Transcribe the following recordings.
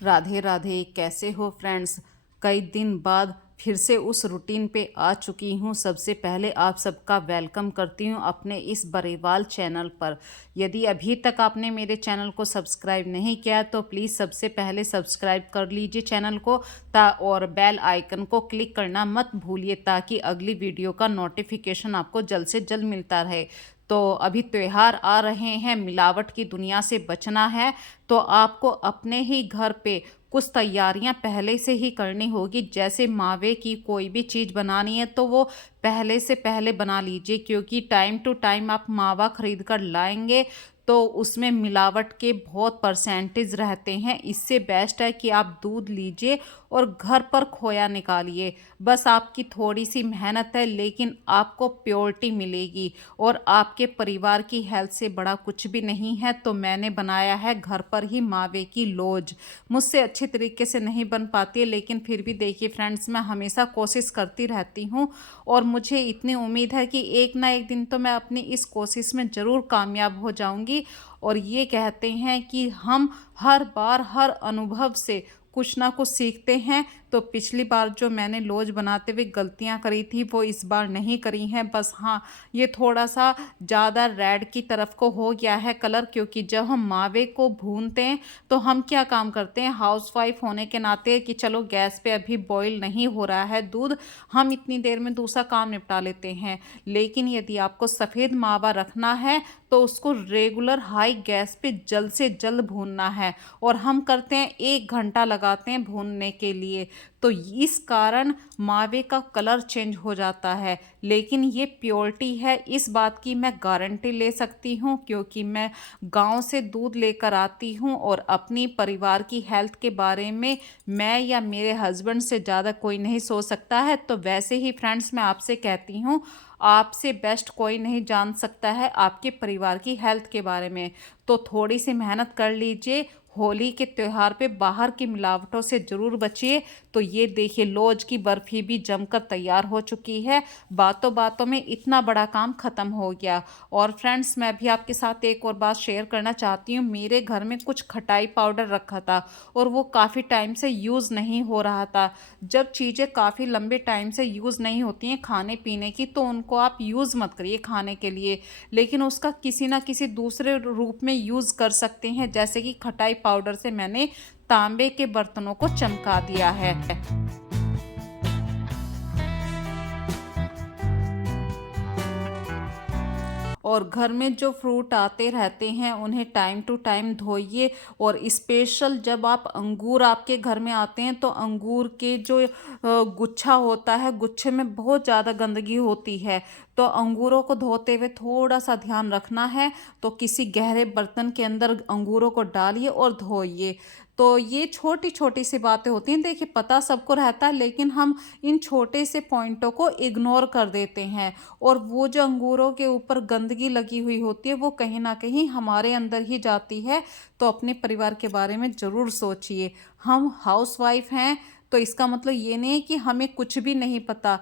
राधे राधे। कैसे हो फ्रेंड्स? कई दिन बाद फिर से उस रूटीन पे आ चुकी हूँ। सबसे पहले आप सबका वेलकम करती हूँ अपने इस बरेवाल चैनल पर। यदि अभी तक आपने मेरे चैनल को सब्सक्राइब नहीं किया तो प्लीज़ सबसे पहले सब्सक्राइब कर लीजिए चैनल को और बेल आइकन को क्लिक करना मत भूलिए ताकि अगली वीडियो का नोटिफिकेशन आपको जल्द से जल्द मिलता रहे। तो अभी त्योहार आ रहे हैं, मिलावट की दुनिया से बचना है तो आपको अपने ही घर पे कुछ तैयारियां पहले से ही करनी होगी। जैसे मावे की कोई भी चीज़ बनानी है तो वो पहले से पहले बना लीजिए, क्योंकि टाइम टू टाइम आप मावा खरीद कर लाएंगे तो उसमें मिलावट के बहुत परसेंटेज रहते हैं। इससे बेस्ट है कि आप दूध लीजिए और घर पर खोया निकालिए। बस आपकी थोड़ी सी मेहनत है लेकिन आपको प्योरिटी मिलेगी और आपके परिवार की हेल्थ से बड़ा कुछ भी नहीं है। तो मैंने बनाया है घर पर ही मावे की लोज। मुझसे अच्छी तरीके से नहीं बन पाती है लेकिन फिर भी देखिए फ्रेंड्स, मैं हमेशा कोशिश करती रहती हूँ और मुझे इतनी उम्मीद है कि एक ना एक दिन तो मैं अपनी इस कोशिश में ज़रूर कामयाब हो जाऊँगी। और ये कहते हैं कि हम हर बार हर अनुभव से कुछ ना कुछ सीखते हैं। तो पिछली बार जो मैंने लोज बनाते हुए गलतियां करी थी वो इस बार नहीं करी हैं। बस हाँ, ये थोड़ा सा ज़्यादा रेड की तरफ को हो गया है कलर, क्योंकि जब हम मावे को भूनते हैं तो हम क्या काम करते हैं, हाउसवाइफ होने के नाते कि चलो गैस पे अभी बॉईल नहीं हो रहा है दूध, हम इतनी देर में दूसरा काम निपटा लेते हैं। लेकिन यदि आपको सफ़ेद मावा रखना है तो उसको रेगुलर हाई गैस पे जल्द से जल्द भूनना है और हम करते हैं 1 घंटा लगाते हैं भूनने के लिए। तो इस कारण मावे का कलर चेंज हो जाता है। लेकिन ये प्योरिटी है, इस बात की मैं गारंटी ले सकती हूँ क्योंकि मैं गांव से दूध लेकर आती हूँ और अपनी परिवार की हेल्थ के बारे में मैं या मेरे हस्बैंड से ज़्यादा कोई नहीं सोच सकता है। तो वैसे ही फ्रेंड्स, मैं आपसे कहती हूँ, आपसे बेस्ट कोई नहीं जान सकता है आपके परिवार की हेल्थ के बारे में। तो थोड़ी सी मेहनत कर लीजिए। होली के त्यौहार पे बाहर की मिलावटों से ज़रूर बचिए। तो ये देखिए, लौज की बर्फ़ी भी जमकर तैयार हो चुकी है। बातों बातों में इतना बड़ा काम ख़त्म हो गया। और फ्रेंड्स, मैं भी आपके साथ एक और बात शेयर करना चाहती हूँ। मेरे घर में कुछ खटाई पाउडर रखा था और वो काफ़ी टाइम से यूज़ नहीं हो रहा था। जब चीज़ें काफ़ी लंबे टाइम से यूज़ नहीं होती हैं खाने पीने की तो उनको आप यूज़ मत करिए खाने के लिए, लेकिन उसका किसी ना किसी दूसरे रूप में यूज़ कर सकते हैं। जैसे कि खटाई पाउडर से मैंने तांबे के बर्तनों को चमका दिया है। और घर में जो फ्रूट आते रहते हैं उन्हें टाइम टू टाइम धोइए। और स्पेशल जब आप अंगूर आपके घर में आते हैं तो अंगूर के जो गुच्छा होता है, गुच्छे में बहुत ज़्यादा गंदगी होती है। तो अंगूरों को धोते हुए थोड़ा सा ध्यान रखना है। तो किसी गहरे बर्तन के अंदर अंगूरों को डालिए और धोइए। तो ये छोटी छोटी सी बातें होती हैं, देखिए पता सबको रहता है लेकिन हम इन छोटे से पॉइंटों को इग्नोर कर देते हैं। और वो जो अंगूरों के ऊपर गंदगी लगी हुई होती है वो कहीं ना कहीं हमारे अंदर ही जाती है। तो अपने परिवार के बारे में ज़रूर सोचिए। हम हाउसवाइफ हैं तो इसका मतलब ये नहीं है कि हमें कुछ भी नहीं पता।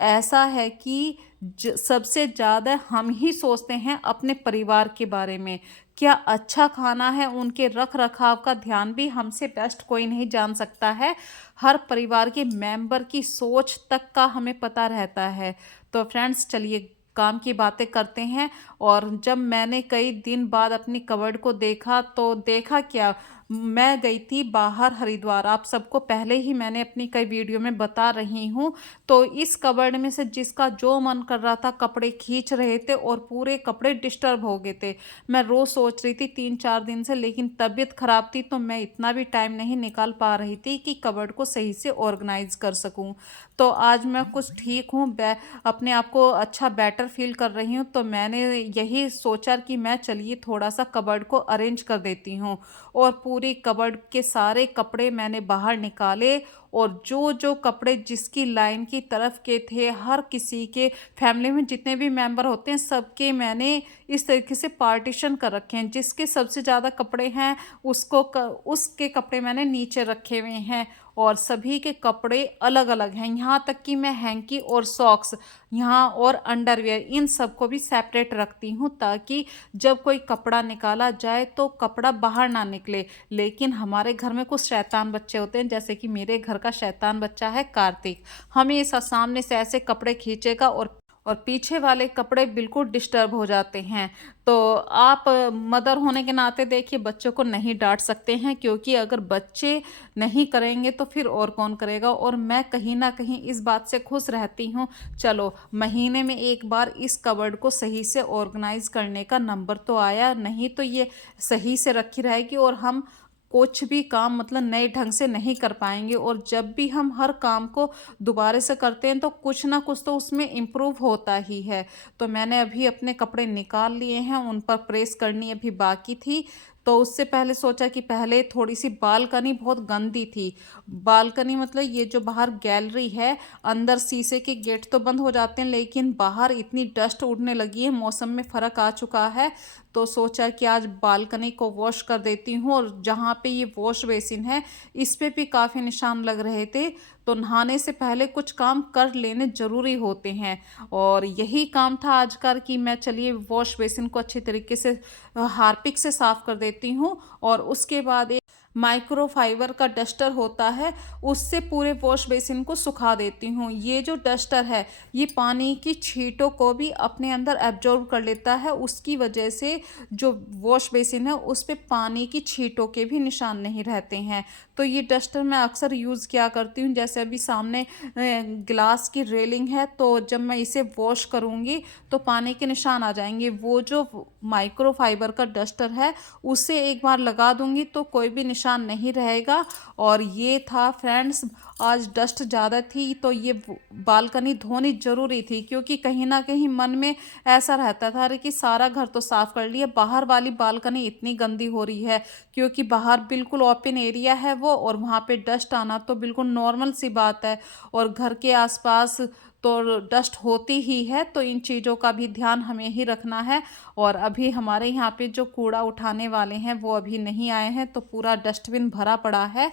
ऐसा है कि सबसे ज़्यादा हम ही सोचते हैं अपने परिवार के बारे में। क्या अच्छा खाना है, उनके रख रखाव का ध्यान भी हमसे बेस्ट कोई नहीं जान सकता है। हर परिवार के मेंबर की सोच तक का हमें पता रहता है। तो फ्रेंड्स, चलिए काम की बातें करते हैं। और जब मैंने कई दिन बाद अपनी कबर्ड को देखा तो देखा क्या, मैं गई थी बाहर हरिद्वार। आप सबको पहले ही मैंने अपनी कई वीडियो में बता रही हूँ। तो इस कबर्ड में से जिसका जो मन कर रहा था कपड़े खींच रहे थे और पूरे कपड़े डिस्टर्ब हो गए थे। मैं रोज़ सोच रही थी 3-4 दिन से, लेकिन तबीयत ख़राब थी तो मैं इतना भी टाइम नहीं निकाल पा रही थी कि कबर्ड को सही से ऑर्गेनाइज कर सकूं। तो आज मैं कुछ ठीक हूँ, अपने आप को अच्छा बेटर फील कर रही हूँ। तो मैंने यही सोचा कि मैं चलिए थोड़ा सा कबर्ड को अरेंज कर देती हूँ। और पूरी कबर्ड के सारे कपड़े मैंने बाहर निकाले और जो जो कपड़े जिसकी लाइन की तरफ के थे, हर किसी के फैमिली में जितने भी मेंबर होते हैं सबके मैंने इस तरीके से पार्टीशन कर रखे हैं। जिसके सबसे ज़्यादा कपड़े हैं उसके कपड़े मैंने नीचे रखे हुए हैं। और सभी के कपड़े अलग अलग हैं। यहाँ तक कि मैं हैंकी और सॉक्स यहाँ और अंडरवियर इन सबको भी सेपरेट रखती हूँ, ताकि जब कोई कपड़ा निकाला जाए तो कपड़ा बाहर ना निकले। लेकिन हमारे घर में कुछ शैतान बच्चे होते हैं, जैसे कि मेरे घर का शैतान बच्चा है कार्तिक। हमेशा सामने से ऐसे कपड़े खींचेगा और पीछे वाले कपड़े बिल्कुल डिस्टर्ब हो जाते हैं। तो आप मदर होने के नाते देखिए बच्चों को नहीं डांट सकते हैं, क्योंकि अगर बच्चे नहीं करेंगे तो फिर और कौन करेगा। और मैं कहीं ना कहीं इस बात से खुश रहती हूँ, चलो महीने में एक बार इस कबर्ड को सही से ऑर्गेनाइज करने का नंबर तो आया, नहीं तो ये सही से रखी रहेगी और हम कुछ भी काम मतलब नए ढंग से नहीं कर पाएंगे। और जब भी हम हर काम को दोबारा से करते हैं तो कुछ ना कुछ तो उसमें इम्प्रूव होता ही है। तो मैंने अभी अपने कपड़े निकाल लिए हैं, उन पर प्रेस करनी अभी बाकी थी। तो उससे पहले सोचा कि पहले थोड़ी सी बालकनी बहुत गंदी थी। बालकनी मतलब ये जो बाहर गैलरी है, अंदर शीशे के गेट तो बंद हो जाते हैं, लेकिन बाहर इतनी डस्ट उड़ने लगी है, मौसम में फ़र्क आ चुका है। तो सोचा कि आज बालकनी को वॉश कर देती हूँ। और जहाँ पे ये वॉश बेसिन है इस पे भी काफ़ी निशान लग रहे थे। तो नहाने से पहले कुछ काम कर लेने ज़रूरी होते हैं, और यही काम था आज का कि मैं चलिए वॉश बेसिन को अच्छी तरीके से हार्पिक से साफ़ कर देती हूँ। और उसके बाद माइक्रोफाइबर का डस्टर होता है, उससे पूरे वॉश बेसिन को सुखा देती हूँ। ये जो डस्टर है ये पानी की छींटों को भी अपने अंदर एब्जॉर्ब कर लेता है, उसकी वजह से जो वॉश बेसिन है उस पे पानी की छींटों के भी निशान नहीं रहते हैं। तो ये डस्टर मैं अक्सर यूज़ किया करती हूँ। जैसे अभी सामने ग्लास की रेलिंग है, तो जब मैं इसे वॉश करूँगी तो पानी के निशान आ जाएंगे। वो जो माइक्रोफाइबर का डस्टर है उसे एक बार लगा दूंगी तो कोई भी निशान नहीं रहेगा। और ये था फ्रेंड्स, आज डस्ट ज़्यादा थी तो ये बालकनी धोनी ज़रूरी थी, क्योंकि कहीं ना कहीं मन में ऐसा रहता था अरे कि सारा घर तो साफ़ कर लिया, बाहर वाली बालकनी इतनी गंदी हो रही है। क्योंकि बाहर बिल्कुल ओपन एरिया है वो, और वहाँ पे डस्ट आना तो बिल्कुल नॉर्मल सी बात है। और घर के आसपास तो डस्ट होती ही है, तो इन चीज़ों का भी ध्यान हमें ही रखना है। और अभी हमारे यहाँ पे जो कूड़ा उठाने वाले हैं वो अभी नहीं आए हैं, तो पूरा डस्टबिन भरा पड़ा है।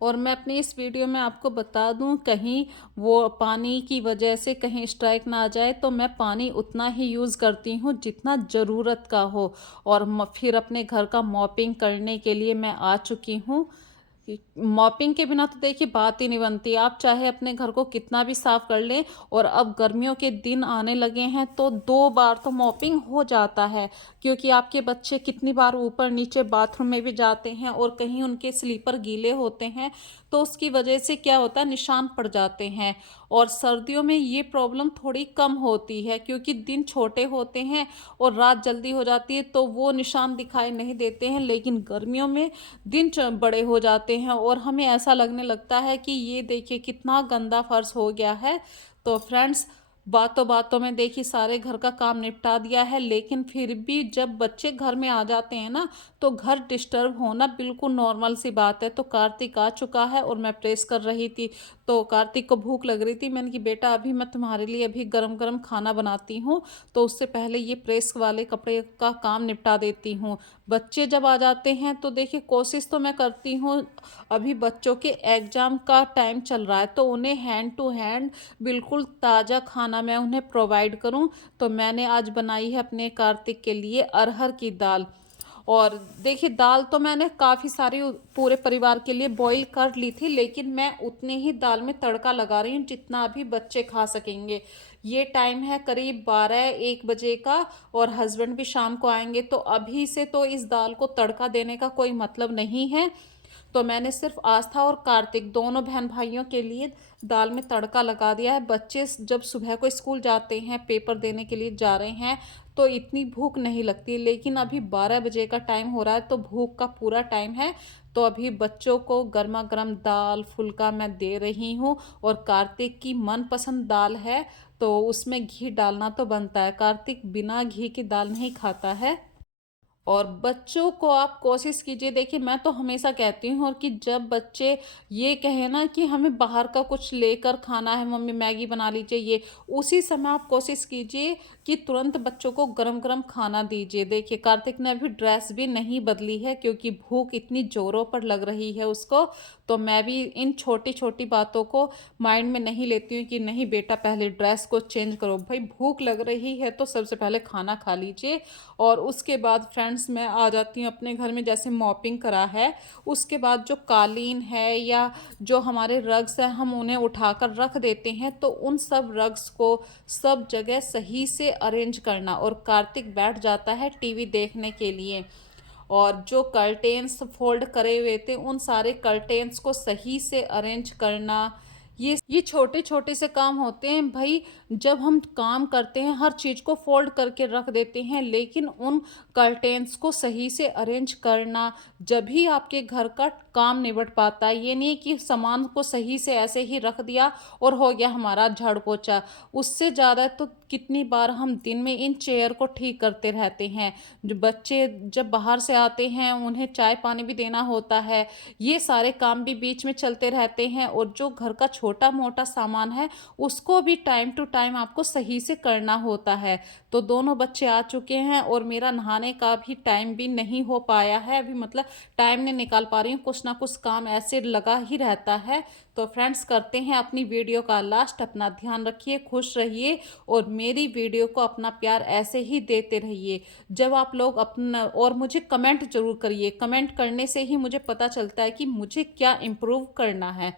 और मैं अपनी इस वीडियो में आपको बता दूं, कहीं वो पानी की वजह से कहीं स्ट्राइक ना आ जाए, तो मैं पानी उतना ही यूज़ करती हूँ जितना ज़रूरत का हो। और फिर अपने घर का मॉपिंग करने के लिए मैं आ चुकी हूँ। मॉपिंग के बिना तो देखिए बात ही नहीं बनती, आप चाहे अपने घर को कितना भी साफ कर लें। और अब गर्मियों के दिन आने लगे हैं तो 2 बार तो मॉपिंग हो जाता है, क्योंकि आपके बच्चे कितनी बार ऊपर नीचे बाथरूम में भी जाते हैं और कहीं उनके स्लीपर गीले होते हैं, तो उसकी वजह से क्या होता है निशान पड़ जाते हैं। और सर्दियों में ये प्रॉब्लम थोड़ी कम होती है, क्योंकि दिन छोटे होते हैं और रात जल्दी हो जाती है, तो वो निशान दिखाई नहीं देते हैं। लेकिन गर्मियों में दिन बड़े हो जाते हैं और हमें ऐसा लगने लगता है कि ये देखिए कितना गंदा फर्श हो गया है। तो फ्रेंड्स, बातों बातों में देखिए सारे घर का काम निपटा दिया है, लेकिन फिर भी जब बच्चे घर में आ जाते हैं ना, तो घर डिस्टर्ब होना बिल्कुल नॉर्मल सी बात है। तो कार्तिक आ चुका है और मैं प्रेस कर रही थी, तो कार्तिक को भूख लग रही थी। मैंने कि बेटा अभी मैं तुम्हारे लिए अभी गरम गरम खाना बनाती हूँ, तो उससे पहले ये प्रेस वाले कपड़े का काम निपटा देती हूँ। बच्चे जब आ जाते हैं तो देखिए कोशिश तो मैं करती हूँ, अभी बच्चों के एग्ज़ाम का टाइम चल रहा है, तो उन्हें हैंड टू हैंड बिल्कुल ताज़ा खाना मैं उन्हें प्रोवाइड करूँ। तो मैंने आज बनाई है अपने कार्तिक के लिए अरहर की दाल। और देखिए दाल तो मैंने काफ़ी सारी पूरे परिवार के लिए बॉईल कर ली थी, लेकिन मैं उतने ही दाल में तड़का लगा रही हूँ जितना अभी बच्चे खा सकेंगे। ये टाइम है करीब 12-1 बजे का, और हस्बैंड भी शाम को आएंगे, तो अभी से तो इस दाल को तड़का देने का कोई मतलब नहीं है। तो मैंने सिर्फ आस्था और कार्तिक दोनों बहन भाइयों के लिए दाल में तड़का लगा दिया है। बच्चे जब सुबह को स्कूल जाते हैं, पेपर देने के लिए जा रहे हैं, तो इतनी भूख नहीं लगती, लेकिन अभी 12 बजे का टाइम हो रहा है तो भूख का पूरा टाइम है। तो अभी बच्चों को गर्मा गर्म दाल फुल्का मैं दे रही हूँ। और कार्तिक की मनपसंद दाल है, तो उसमें घी डालना तो बनता है, कार्तिक बिना घी की दाल नहीं खाता है। और बच्चों को आप कोशिश कीजिए, देखिए मैं तो हमेशा कहती हूँ और कि जब बच्चे ये कहें ना कि हमें बाहर का कुछ लेकर खाना है, मम्मी मैगी बना लीजिए, ये उसी समय आप कोशिश कीजिए कि तुरंत बच्चों को गरम गरम खाना दीजिए। देखिए कार्तिक ने अभी ड्रेस भी नहीं बदली है क्योंकि भूख इतनी जोरों पर लग रही है उसको। तो मैं भी इन छोटी छोटी बातों को माइंड में नहीं लेती हूँ कि नहीं बेटा पहले ड्रेस को चेंज करो, भाई भूख लग रही है तो सबसे पहले खाना खा लीजिए। और उसके बाद फ्रेंड्स मैं आ जाती हूँ अपने घर में, जैसे मॉपिंग करा है उसके बाद जो कालीन है या जो हमारे रग्स हैं हम उन्हें उठाकर रख देते हैं, तो उन सब रग्स को सब जगह सही से अरेंज करना। और कार्तिक बैठ जाता है टीवी देखने के लिए, और जो कर्टेन्स फोल्ड करे हुए थे उन सारे कर्टेन्स को सही से अरेंज करना। ये छोटे छोटे से काम होते हैं भाई। जब हम काम करते हैं हर चीज़ को फोल्ड करके रख देते हैं, लेकिन उन कर्टेन्स को सही से अरेंज करना जब भी आपके घर का काम निबट पाता है। ये नहीं कि सामान को सही से ऐसे ही रख दिया और हो गया हमारा झाड़ पोछा। उससे ज़्यादा तो कितनी बार हम दिन में इन चेयर को ठीक करते रहते हैं। जो बच्चे जब बाहर से आते हैं उन्हें चाय पानी भी देना होता है, ये सारे काम भी बीच में चलते रहते हैं। और जो घर का छोटा मोटा सामान है उसको भी टाइम टू टाइम आपको सही से करना होता है। तो दोनों बच्चे आ चुके हैं और मेरा नहाने का भी टाइम भी नहीं हो पाया है अभी, मतलब टाइम नहीं निकाल पा रही हूँ, कुछ ना कुछ काम ऐसे लगा ही रहता है। तो फ्रेंड्स करते हैं अपनी वीडियो का लास्ट। अपना ध्यान रखिए, खुश रहिए और मेरी वीडियो को अपना प्यार ऐसे ही देते रहिए। जब आप लोग अपना और मुझे कमेंट जरूर करिए, कमेंट करने से ही मुझे पता चलता है कि मुझे क्या इम्प्रूव करना है।